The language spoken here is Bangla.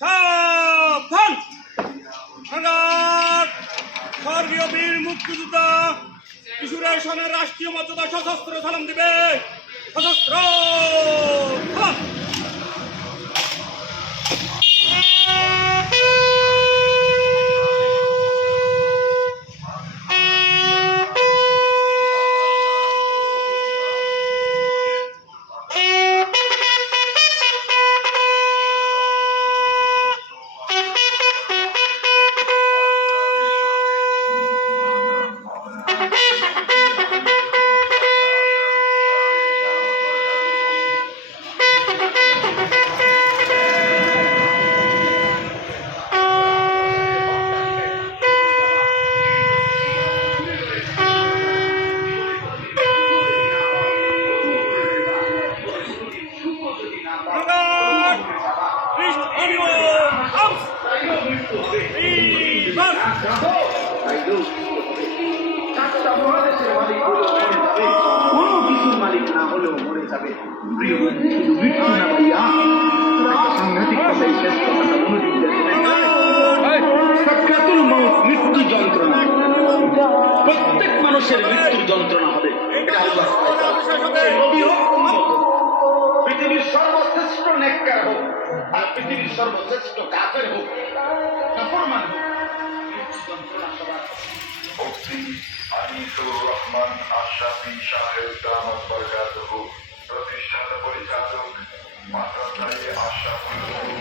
সাবধান। স্বর্গীয় বীর মুক্তিযোদ্ধা কিশোরের সনের রাষ্ট্রীয় মর্যাদা সশস্ত্র সালাম দিবে। সশস্ত্র সালাম। মালিক না হলেও মরে যাবে। প্রিয় শুধু মৃত্যু না ভাইয়া, সাংঘাতিক কথাই শেষ কথাটা মনোযোগ সাক্ষাতুল মউত, মৃত্যু যন্ত্রণা। প্রত্যেক মানুষের মৃত্যুর যন্ত্রণা হবে। এটা আল্লাহ নবী হোক, পৃথিবীর সর্বশ্রেষ্ঠ নেককার হোক আর পৃথিবীর সর্বশ্রেষ্ঠ কাফের হোক, নাফরমান হোক, মৃত্যু যন্ত্রণা সবার। আনিসুর রহমান আশরাফি সাহেব দামাত বরকাতুহু, প্রতিষ্ঠাতা পরিচালক মাদ্রাসায়ে আশরাফুল